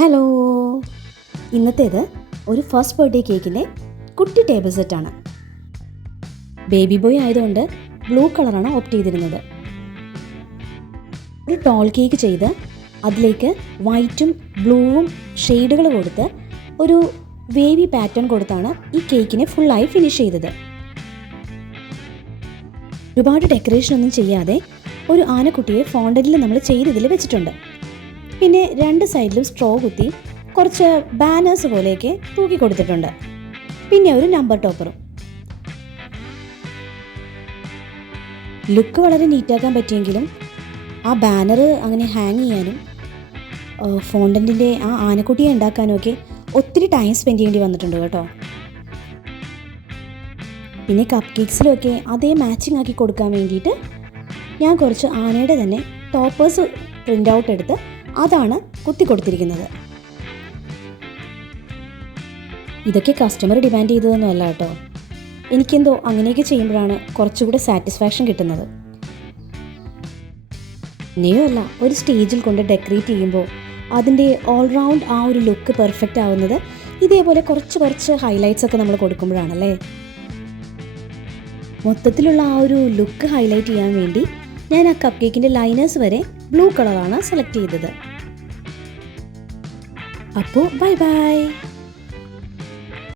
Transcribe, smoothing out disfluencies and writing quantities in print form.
Hello, ഇന്നത്തേത് ഒരു first birthday കേക്കിൻ്റെ കുട്ടി ടേബിൾ സെറ്റാണ്. ബേബി ബോയ് ആയതുകൊണ്ട് ബ്ലൂ കളറാണ് ഓപ്റ്റ് ചെയ്തിരുന്നത്. ഒരു ടോൾ കേക്ക് ചെയ്ത് അതിലേക്ക് വൈറ്റും ബ്ലൂവും ഷെയ്ഡുകൾ കൊടുത്ത് ഒരു വേവി പാറ്റേൺ കൊടുത്താണ് ഈ കേക്കിനെ ഫുള്ളായി ഫിനിഷ് ചെയ്തത്. ഒരുപാട് ഡെക്കറേഷൻ ഒന്നും ചെയ്യാതെ ഒരു ആനക്കുട്ടിയെ ഫോണ്ടന്റിൽ നമ്മൾ ചെയ്തതിൽ വെച്ചിട്ടുണ്ട്. പിന്നെ രണ്ട് സൈഡിലും സ്ട്രോ കുത്തി കുറച്ച് ബാനേഴ്സ് പോലെയൊക്കെ തൂക്കി കൊടുത്തിട്ടുണ്ട്. പിന്നെ ഒരു നമ്പർ ടോപ്പറും. ലുക്ക് വളരെ നീറ്റാക്കാൻ പറ്റിയെങ്കിലും ആ ബാനർ അങ്ങനെ ഹാങ് ചെയ്യാനും ഫോണ്ടന്റിൻ്റെ ആ ആനക്കുട്ടിയെ ഉണ്ടാക്കാനും ഒക്കെ ഒത്തിരി ടൈം സ്പെൻഡ് ചെയ്യേണ്ടി വന്നിട്ടുണ്ട് കേട്ടോ. പിന്നെ കപ്പ് കേക്ക്സിലൊക്കെ അതേ മാച്ചിങ് ആക്കി കൊടുക്കാൻ വേണ്ടിയിട്ട് ഞാൻ കുറച്ച് ആനയുടെ തന്നെ ടോപ്പേഴ്സ് പ്രിൻ്റ് ഔട്ട് എടുത്ത് അതാണ് കുത്തി കൊടുത്തിരിക്കുന്നത്. ഇതൊക്കെ കസ്റ്റമർ ഡിമാൻഡ് ചെയ്തതൊന്നുമല്ല കേട്ടോ. എനിക്കെന്തോ അങ്ങനെയൊക്കെ ചെയ്യുമ്പോഴാണ് കുറച്ചുകൂടെ സാറ്റിസ്ഫാക്ഷൻ കിട്ടുന്നത്. ഇനിയോ അല്ല, ഒരു സ്റ്റേജിൽ കൊണ്ട് ഡെക്കറേറ്റ് ചെയ്യുമ്പോൾ അതിൻ്റെ ഓൾറൗണ്ട് ആ ഒരു ലുക്ക് പെർഫെക്റ്റ് ആവുന്നത് ഇതേപോലെ കുറച്ച് ഹൈലൈറ്റ്സ് ഒക്കെ നമ്മൾ കൊടുക്കുമ്പോഴാണല്ലേ. മൊത്തത്തിലുള്ള ആ ഒരു ലുക്ക് ഹൈലൈറ്റ് ചെയ്യാൻ വേണ്ടി ഞാൻ ആ കപ്പ് കേക്കിൻ്റെ ലൈനേഴ്സ് വരെ ബ്ലൂ കളറാണ് സെലക്ട് ചെയ്തത്. അപ്പോൾ ബൈ ബൈ.